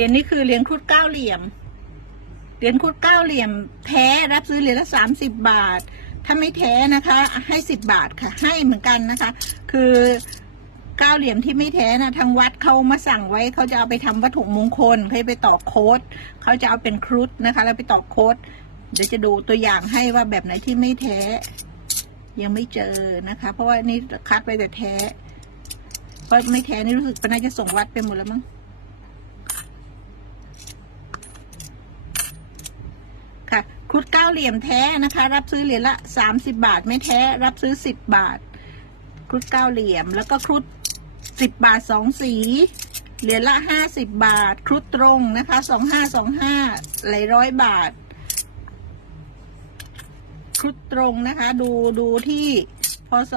เหรียญนี้คือเหรียญครุฑเก้าเหลี่ยม เหรียญครุฑเก้าเหลี่ยม แท้รับซื้อเหรียญละสามสิบบาท ถ้าไม่แท้นะคะ ให้สิบบาทค่ะ ให้เหมือนกันนะคะ คือเก้าเหลี่ยมที่ไม่แท้นะทางวัดเขามาสั่งไว้เขาจะเอาไปทำวัตถุมงคลเขาไปต่อโค้ดเขาจะเอาเป็นครุฑนะคะ แล้วไปต่อโค้ดเดี๋ยวจะดูตัวอย่างให้ว่าแบบไหนที่ไม่แท้ ยังไม่เจอนะคะ เพราะว่านี่คัดไปแต่แท้ เพราะไม่แท้นี่รู้สึกเป็นน่าจะส่งวัดไปหมดแล้วมั้ง ครุฑเก้าเหลี่ยมแท้นะคะ รับซื้อเหรียญละสามสิบาท ไม่แท้ รับซื้อสิบบาท ครุฑเก้าเหลี่ยม แล้วก็ครุฑสิบบาทสองสีเหรียญละห้าสิบบาท ครุฑตรงนะคะสองห้าสองห้าหลายร้อยบาท ครุฑตรงนะคะ ดูดูที่พศ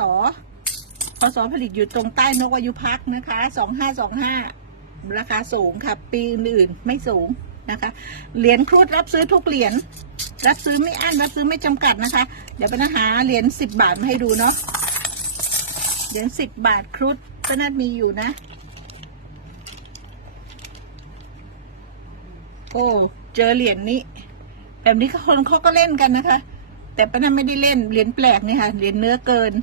พศผลิตอยู่ตรงใต้นกวายุพักนะคะสองห้าสองห้าราคาสูงค่ะ ปีอื่นๆไม่สูงนะคะ เหรียญครุฑรับซื้อทุกเหรียญ รับซื้อไม่อั้นรับซื้อไม่จำกัดนะคะ เดี๋ยวปนะหาเหรียญสิบบาทมาให้ดูเนาะเหรียญสิบบาทครุฑก็น่ามีอยู่นะ โอ้เจอเหรียญนี้ แบบนี้คนเขาก็เล่นกันนะคะ แต่ป้านันไม่ได้เล่นเหรียญแปลกนี่ค่ะเหรียญเนื้อเกิน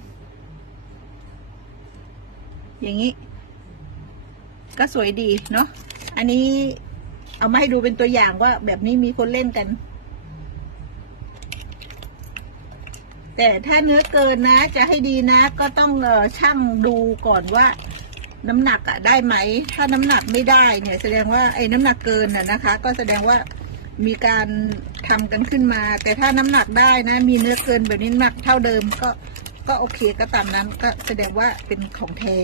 อย่างนี้ ก็สวยดีเนาะอันนี้เอามาให้ดูเป็นตัวอย่างว่าแบบนี้มีคนเล่นกัน แต่ถ้าเนื้อเกินนะ จะให้ดีนะ ก็ต้องเออช่างดูก่อนว่า น้ำหนักอะได้ไหม ถ้าน้ำหนักไม่ได้เนี่ย แสดงว่าไอ้น้ำหนักเกินน่ะนะคะ ก็แสดงว่ามีการทำกันขึ้นมา แต่ถ้าน้ำหนักได้นะ มีเนื้อเกินแบบนี้หนักเท่าเดิมก็ก็โอเคก็ตามนั้นก็แสดงว่าเป็นของแท้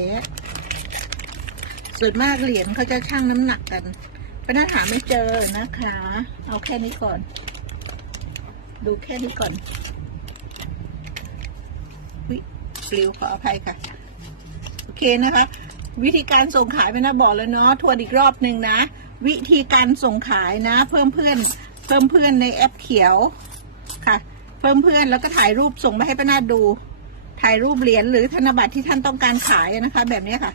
ส่วนมากเหรียญเขาจะชั่งน้ำหนักกันปัญหาไม่เจอนะคะ เอาแค่นี้ก่อน ดูแค่นี้ก่อน ปลิวขออภัยค่ะ โอเคนะคะ วิธีการส่งขายไปนะบอกเลยเนาะทวนอีกรอบหนึ่งนะ วิธีการส่งขายนะ เพิ่มเพื่อนเพิ่มเพื่อนในแอปเขียวค่ะ เพิ่มเพื่อนแล้วก็ถ่ายรูปส่งมาให้ป้านาดู ถ่ายรูปเหรียญหรือธนบัตรที่ท่านต้องการขายนะคะ แบบนี้ค่ะ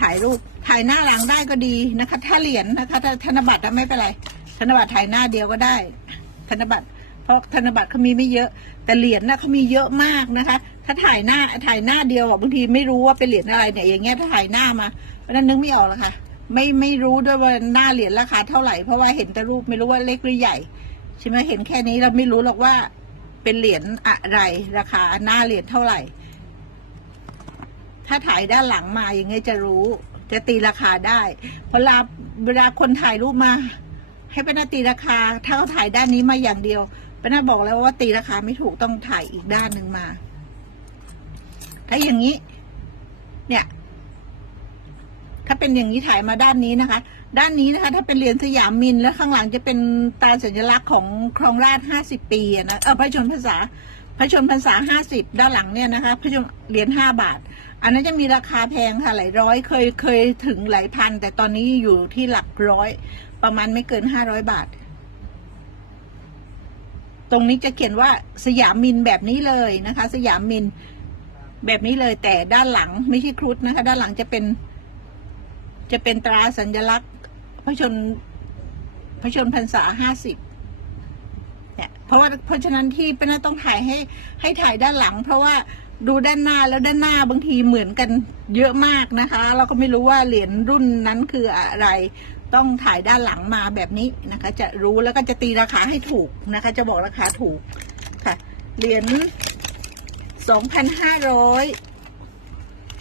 ถ่ายรูปถ่ายหน้าหลังได้ก็ดีนะคะ ถ้าเหรียญนะคะถ้าธนบัตรไม่เป็นไร ธนบัตรถ่ายหน้าเดียวก็ได้ ธนบัตร เพราะธนบัตรเขามีไม่เยอะ แต่เหรียญน่ะเขามีเยอะมากนะคะ ถ้าถ่ายหน้าถ่ายหน้าเดียวอะบางทีไม่รู้ว่าเป็นเหรียญอะไรเนี่ยอย่างเงี้ยถ้าถ่ายหน้ามาเพราะนั้นนึกไม่ออกหรอกค่ะ ไม่ไม่รู้ด้วยว่าหน้าเหรียญราคาเท่าไหร่เพราะว่าเห็นแต่รูปไม่รู้ว่าเล็กหรือใหญ่ใช่ไหมเห็นแค่นี้เราไม่รู้หรอกว่าเป็นเหรียญอะไรราคาหน้าเหรียญเท่าไหร่ ถ้าถ่ายด้านหลังมาอย่างเงี้ยจะรู้ จะตีราคาได้เวลาเวลาคนถ่ายรูปมา ให้ป้านาตีราคาถ้าเขาถ่ายด้านนี้มาอย่างเดียว ป้านาบอกแล้วว่าตีราคาไม่ถูกต้องถ่ายอีกด้านหนึ่งมา ถ้าอย่างนี้ เนี่ย ถ้าเป็นอย่างนี้ถ่ายมาด้านนี้นะคะ ด้านนี้นะคะ ถ้าเป็นเหรียญสยามมินแล้วข้างหลังจะเป็นตราสัญลักษณ์ของครองราชห้าสิบปีนะเออพระชนพรรษาพระชนพรรษาห้าสิบด้านหลังเนี่ยนะคะ พระชนเหรียญห้าบาท อันนั้นจะมีราคาแพงค่ะหลายร้อยเคยเคยถึงหลายพัน แต่ตอนนี้อยู่ที่หลักร้อย ประมาณไม่เกินห้าร้อยบาท ตรงนี้จะเขียนว่าสยามมินแบบนี้เลยนะคะ สยามมินแบบนี้เลย แต่ด้านหลังไม่ใช่ครุฑนะคะ ด้านหลังจะเป็น จะเป็นตราสัญลักษณ์ พระชนพระชนพรรษาห้าสิบเนี่ยเพราะว่าเพราะฉะนั้นที่เป็นน่าต้องถ่ายให้ให้ถ่ายด้านหลัง เพราะว่าดูด้านหน้าแล้วด้านหน้าบางทีเหมือนกันเยอะมากนะคะ เราก็ไม่รู้ว่าเหรียญรุ่นนั้นคืออะไร ต้องถ่ายด้านหลังมาแบบนี้นะคะ จะรู้แล้วก็จะตีราคาให้ถูกนะคะ จะบอกราคาถูกค่ะเหรียญสองพันห้าร้อย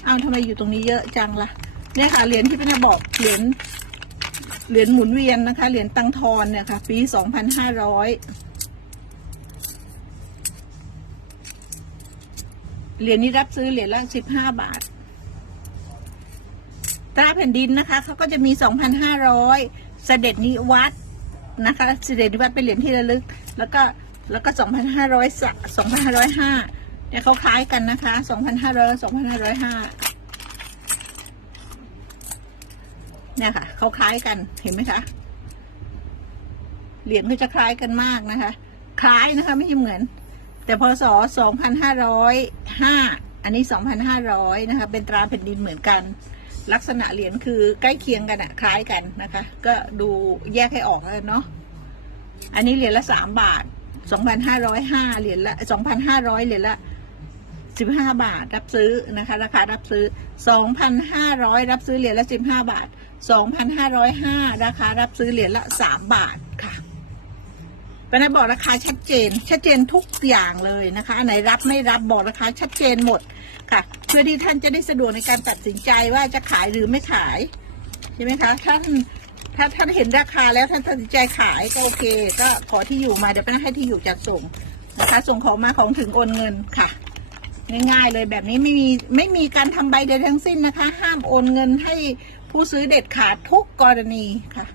อ้าทำไมอยู่ตรงนี้เยอะจังล่ะเนี่ยค่ะเหรียญที่เป็นบอกเหรียญเหรียญหมุนเวียนนะคะเหรียญตังทอนเนี่ยค่ะ ปีสองพันห้าร้อยเหรียญนี้รับซื้อเหรียญละสิบห้าบาท ตราแผ่นดินนะคะเขาก็จะมีสองพันห้าร้อยเสด็จนิวัตนะคะเสด็จนิวัตเป็นเหรียญที่ระลึก แล้วก็แล้วก็สองพันห้าร้อยสองพันห้าร้อยห้าเนี่ยเขาคล้ายกันนะคะสองพันห้าร้อยสองพันห้าร้อยห้าเนี่ยค่ะเขาคล้ายกันเห็นไหมคะเหรียญเขาจะคล้ายกันมากนะคะ คล้ายนะคะไม่ใช่เหมือน แต่พศสองพันห้าร้อยห้าอันนี้สองพันห้าร้อยนะคะ เป็นตราแผ่นดินเหมือนกัน ลักษณะเหรียญคือใกล้เคียงกันอะคล้ายกันนะคะ ก็ดูแยกให้ออกแล้วกันเนาะอันนี้เหรียญละสามบาทสองพันห้าร้อยห้าเหรียญละสองพันห้าร้อยเหรียญละสิบห้าบาทรับซื้อนะคะ ราคารับซื้อสองพันห้าร้อยรับซื้อเหรียญละสิบห้าบาทสองพันห้าร้อยห้าราคารับซื้อเหรียญละสามบาทค่ะ ปนัดบอกราคาชัดเจน ชัดเจนทุกอย่างเลยนะคะอันไหนรับไม่รับบอกราคาชัดเจนหมดค่ะ เพื่อที่ท่านจะได้สะดวกในการตัดสินใจว่าจะขายหรือไม่ขายใช่ไหมคะท่านถ้าท่านเห็นราคาแล้วท่านตัดสินใจขายก็โอเค ก็ขอที่อยู่มาเดี๋ยวไปให้ที่อยู่จัดส่งนะคะ ส่งของมาของถึงโอนเงินค่ะง่ายๆเลยแบบนี้ไม่มีไม่มีการทำใบใดทั้งสิ้นนะคะ ห้ามโอนเงินให้ผู้ซื้อเด็ดขาดทุกกรณีค่ะ